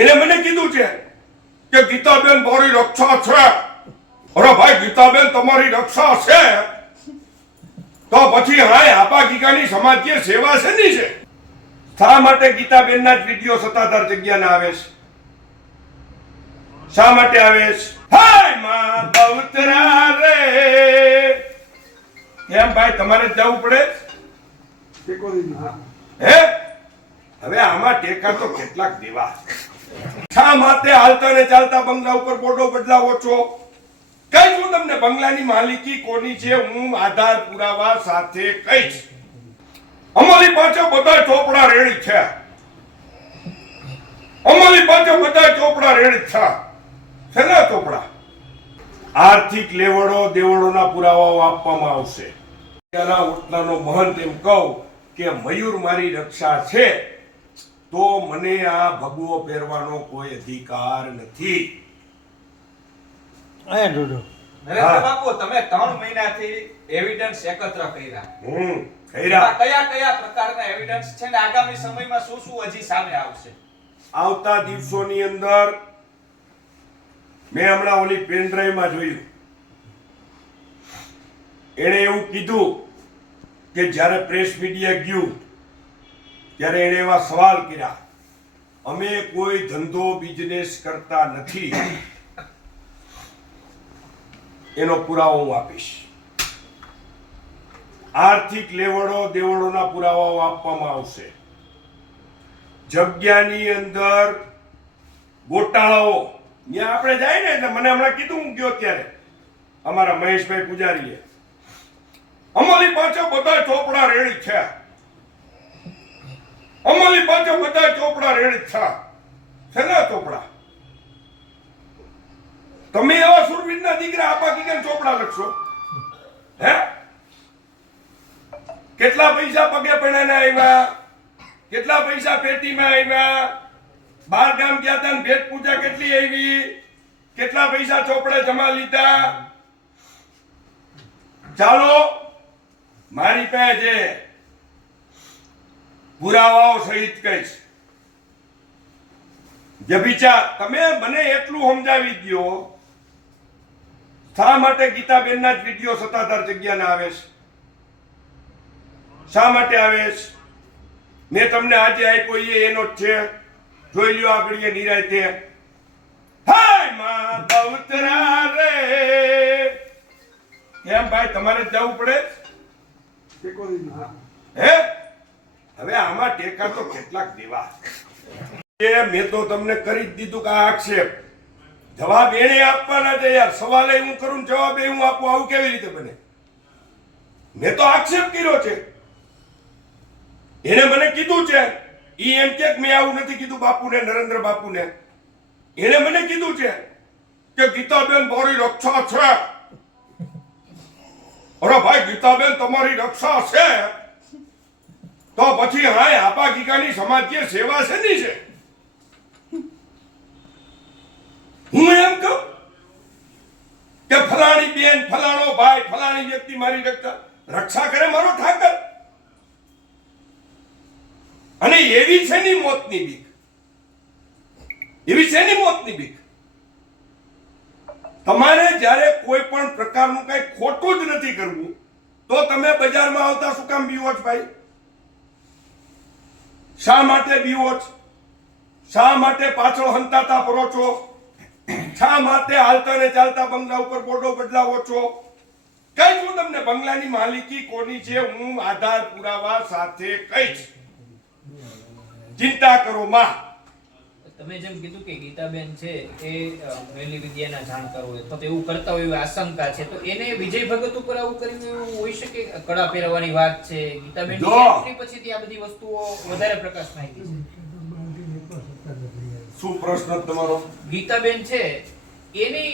એને મને કીધું છે કે ગીતાબેન મારી રક્ષા છે. અરે ભાઈ ગીતાબેન તમારી રક્ષા છે તો પછી હાય આપા ગીગાની સમાજની સેવા છે ની છે. શા માટે ગીતાબેનના જ વિડિયો સત્તાધાર જગ્યાના આવે છે? શા માટે આવે છે? હાય માં બહુતરા રે. કેમ ભાઈ તમારે જ જવું પડે? હે હવે આમાં ટેકા તો કેટલાક દેવા. શા માટે હાલતા ને ચાલતા બંગલા ઉપર બોર્ડો બદલાવો છો? કઈ હું તમને બંગલાની માલિકી કોની છે હું આધાર પુરાવા સાથે કહીશ. અમારી પાસે બધા ચોપડા રેડી છે. અમારી પાસે બધા ચોપડા રેડી છે. શેના ચોપડા? આર્થિક લેવડો દેવડોના પુરાવાઓ આપવામાં આવશે. ત્યાંના ઓટલાનો મહંત એમ કહું કે મયુર મારી રક્ષા છે તો મને આ ભગવો પહેરવાનો કોઈ અધિકાર નથી. નરેન્દ્ર બાપુ તમે 3 મહિનાથી એવિડન્સ એકત્ર કર્યા. કર્યા. કયા પ્રકારના એવિડન્સ છે ને આગામી સમયમાં શું શું હજી સામે આવશે? આવતા દિવસોની અંદર મેં હમણાં ઓલી પેન ડ્રાઈવમાં જોયું એણે એવું કીધું કે જ્યારે પ્રેસ મીડિયા ગયું ત્યારે એણે એવા સવાલ કર્યા અમે કોઈ ધંધો બિઝનેસ કરતા નથી. એનો પુરાવો હું આપીશ. આર્થિક લેવડો દેવડોના પુરાવાઓ આપવામાં આવશે. જગ્યાની અંદર ગોટાળાઓ ત્યાં આપણે જાય ને એટલે મને હમણાં કીધું હું ગયો ત્યારે અમારા મહેશભાઈ પૂજારીએ અમારી પાસે બધા ચોપડા રેડી છે. અમારી પાસે બધા ચોપડા રેડી છે. શેના ચોપડા? તમે એવા સુરવીરના દીકરા આપા કીને ચોપડા લખશો? હે કેટલા પૈસા પગે પડાને આવ્યા? કેટલા પૈસા પેટીમાં આવ્યા? 12 ગામ ગયા હતા ને ભેટ પૂજા કેટલી આવી? કેટલા પૈસા ચોપડે જમા લીધા? ચાલો મારી પાસે જે પુરાવાઓ સહિત કહીશ. વ્યભિચાર તમે મને એટલું સમજાવી દો શા માટે ગીતાબેનના જ વિડિયો સત્તાધાર જગ્યાના આવે છે? શા માટે આવે છે? મેં તમને આજે આપ્યો એનો જ છે. જોઈ લ્યો આગળ નિરાયતે. હાય માં બહુતરા રે. કેમ ભાઈ તમારે જ જવું પડે? હે હવે આમાં ટેકા તો કેટલાક દેવા. મેં તો તમને કરી જ દીધું કે આ આક્ષેપ જવાબ એને આપવાના છે યાર. સવાલે હું કરું જવાબ હું આપું આવું કેવી રીતે બને? મેં તો આક્ષેપ કર્યો છે. એને મને કીધું છે ઈ એમ કે મેં આવું નથી કીધું બાપુને નરેન્દ્ર બાપુને. એને મને કીધું છે કે ગીતાબેન મારી રક્ષા છે. અરે ભાઈ ગીતાબેન તમારી રક્ષા છે તો પછી હાય આપા ગીગાની સમાજની સેવા છે ની છે. હું એમ કહું કે ફલાણી બેન ફલાણો ભાઈ ફલાણી વ્યક્તિ મારી રક્ષા કરે મારો ઠાકર. અને એવી છે ની મોતની બીક. એવી છે ની મોતની બીક. તમારે જ્યારે કોઈ પણ પ્રકારનું કઈ ખોટું જ નથી કરવું તો તમે બજારમાં આવતા શું કામ બીવો છો ભાઈ? શા માટે બીવો છો? શા માટે પાછળ હંતાતા ફરો છો? શા માટે હાલતા ને ચાલતા બંગલા ઉપર બોર્ડો બદલાવો છો? કઈ હું તમને બંગલાની માલિકી કોની છે હું આધાર પુરાવા સાથે કહીશ. ચિંતા કરો માં. તમે જેમ કીધું કે ગીતાબેન છે એ મેલી વિદ્યાના જાણકાર હોય અથવા તો એવું કરતા હોય એવી આશંકા છે તો એને વિજય ભગત ઉપર આવું કર્યું એવું હોઈ શકે? કડા પહેરવાની વાત છે ગીતાબેન પછીથી આ બધી વસ્તુઓ વધારે પ્રકાશમાં આવી છે. શું પ્રશ્ન તમારો? ગીતાબેન છે એની